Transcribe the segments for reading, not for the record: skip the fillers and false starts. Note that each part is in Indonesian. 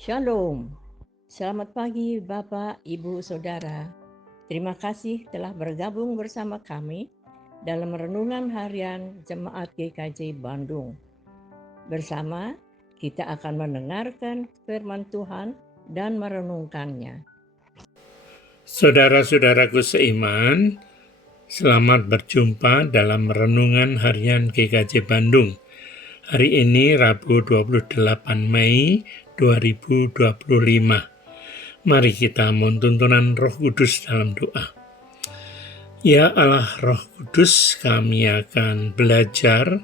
Shalom, selamat pagi Bapak, Ibu, Saudara. Terima kasih telah bergabung bersama kami dalam Renungan Harian Jemaat GKJ Bandung. Bersama kita akan mendengarkan firman Tuhan dan merenungkannya. Saudara-saudaraku seiman, selamat berjumpa dalam Renungan Harian GKJ Bandung. Hari ini Rabu 28 Mei 2025. Mari kita mohon tuntunan Roh Kudus dalam doa. Ya Allah Roh Kudus, kami akan belajar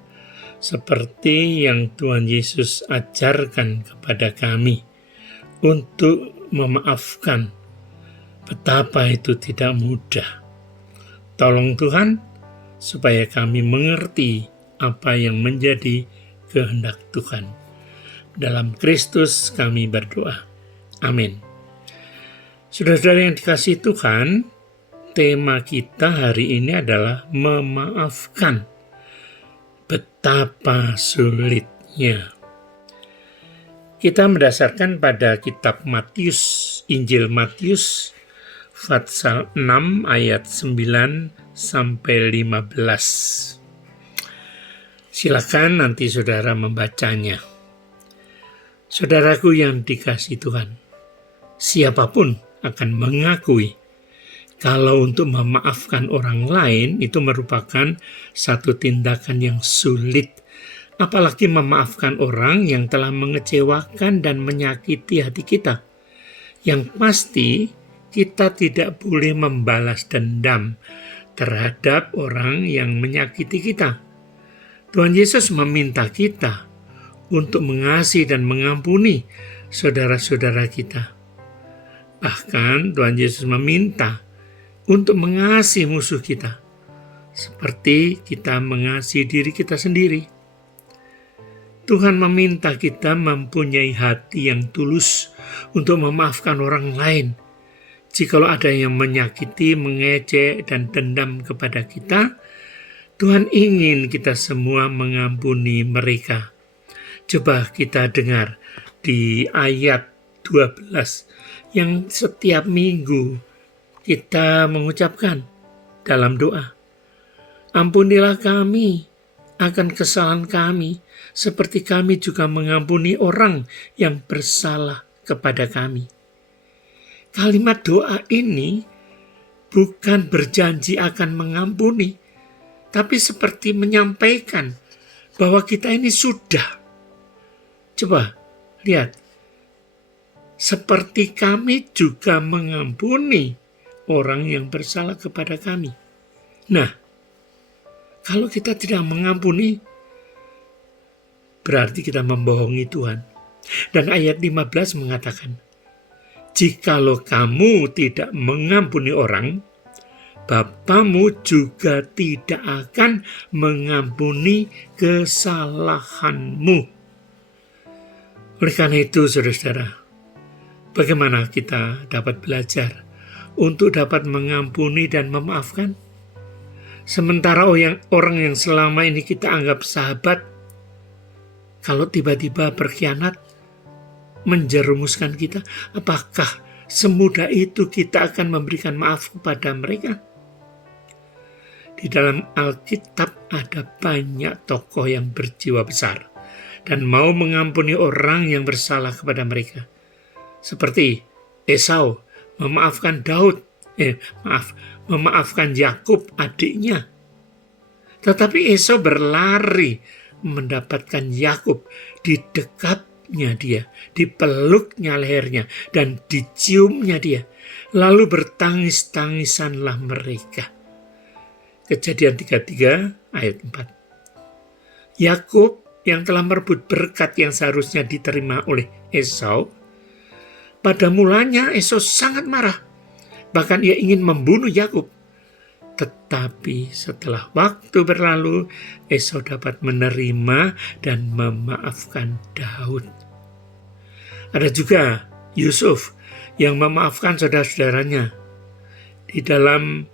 seperti yang Tuhan Yesus ajarkan kepada kami untuk memaafkan. Betapa itu tidak mudah. Tolong Tuhan, supaya kami mengerti apa yang menjadi kehendak Tuhan. Dalam Kristus kami berdoa. Amin. Saudara-saudara yang dikasihi Tuhan, tema kita hari ini adalah memaafkan. Betapa sulitnya. Kita mendasarkan pada kitab Matius, Injil Matius, pasal 6 ayat 9 sampai 15. Silakan nanti saudara membacanya. Saudaraku yang dikasihi Tuhan, siapapun akan mengakui kalau untuk memaafkan orang lain itu merupakan satu tindakan yang sulit, apalagi memaafkan orang yang telah mengecewakan dan menyakiti hati kita. Yang pasti, kita tidak boleh membalas dendam terhadap orang yang menyakiti kita. Tuhan Yesus meminta kita untuk mengasihi dan mengampuni saudara-saudara kita. Bahkan Tuhan Yesus meminta untuk mengasihi musuh kita, seperti kita mengasihi diri kita sendiri. Tuhan meminta kita mempunyai hati yang tulus untuk memaafkan orang lain. Jikalau ada yang menyakiti, mengejek, dan dendam kepada kita, Tuhan ingin kita semua mengampuni mereka. Coba kita dengar di ayat 12 yang setiap minggu kita mengucapkan dalam doa. Ampunilah kami akan kesalahan kami, seperti kami juga mengampuni orang yang bersalah kepada kami. Kalimat doa ini bukan berjanji akan mengampuni, tapi seperti menyampaikan bahwa kita ini sudah. Coba lihat, seperti kami juga mengampuni orang yang bersalah kepada kami. Nah, kalau kita tidak mengampuni, berarti kita membohongi Tuhan. Dan ayat 15 mengatakan, jikalau kamu tidak mengampuni orang, Bapamu juga tidak akan mengampuni kesalahanmu. Oleh karena itu, saudara-saudara, bagaimana kita dapat belajar untuk dapat mengampuni dan memaafkan? Sementara orang yang selama ini kita anggap sahabat, kalau tiba-tiba berkhianat, menjerumuskan kita, apakah semudah itu kita akan memberikan maaf kepada mereka? Di dalam Alkitab ada banyak tokoh yang berjiwa besar dan mau mengampuni orang yang bersalah kepada mereka. Seperti Esau memaafkan Yakub adiknya. Tetapi Esau berlari mendapatkan Yakub di dekatnya dia, dipeluknya lehernya dan diciumnya dia. Lalu bertangis-tangisanlah mereka. Kejadian 33 ayat 4. Yakub yang telah merebut berkat yang seharusnya diterima oleh Esau, pada mulanya Esau sangat marah. Bahkan ia ingin membunuh Yakub. Tetapi setelah waktu berlalu, Esau dapat menerima dan memaafkan Daud. Ada juga Yusuf yang memaafkan saudara-saudaranya. Di dalam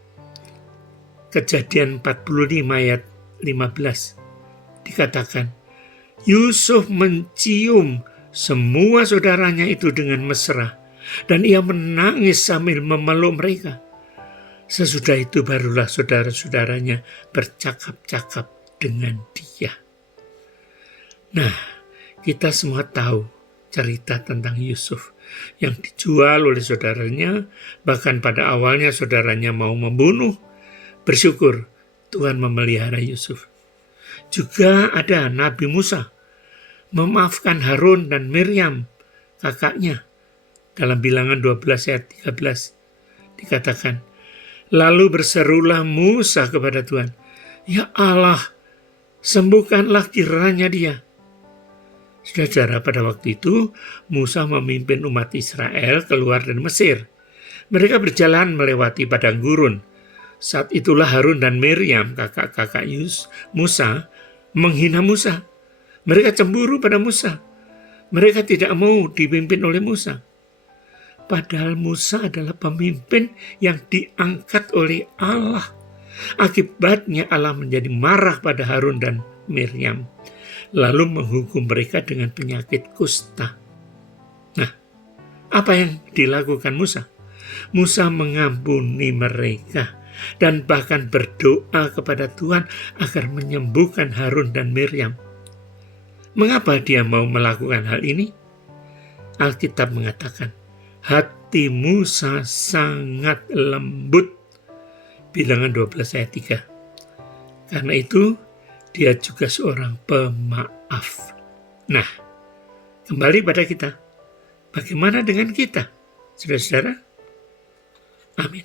Kejadian 45 ayat 15 dikatakan, Yusuf mencium semua saudaranya itu dengan mesra, dan ia menangis sambil memeluk mereka. Sesudah itu barulah saudara-saudaranya bercakap-cakap dengan dia. Nah, kita semua tahu cerita tentang Yusuf yang dijual oleh saudaranya, bahkan pada awalnya saudaranya mau membunuh. Bersyukur Tuhan memelihara Yusuf. Juga ada Nabi Musa memaafkan Harun dan Miriam, kakaknya. Dalam Bilangan 12 ayat 13 dikatakan, lalu berserulah Musa kepada Tuhan, ya Allah, sembuhkanlah kiranya dia. Saudara, pada waktu itu Musa memimpin umat Israel keluar dari Mesir. Mereka berjalan melewati padang gurun. Saat itulah Harun dan Miriam, kakak-kakak Musa, menghina Musa. Mereka cemburu pada Musa. Mereka tidak mau dipimpin oleh Musa. Padahal Musa adalah pemimpin yang diangkat oleh Allah. Akibatnya Allah menjadi marah pada Harun dan Miriam, lalu menghukum mereka dengan penyakit kusta. Nah, apa yang dilakukan Musa? Musa mengampuni mereka dan bahkan berdoa kepada Tuhan agar menyembuhkan Harun dan Miriam. Mengapa dia mau melakukan hal ini? Alkitab mengatakan, hati Musa sangat lembut. Bilangan 12 ayat 3. Karena itu, dia juga seorang pemaaf. Nah, kembali pada kita. Bagaimana dengan kita, saudara-saudara? Amin.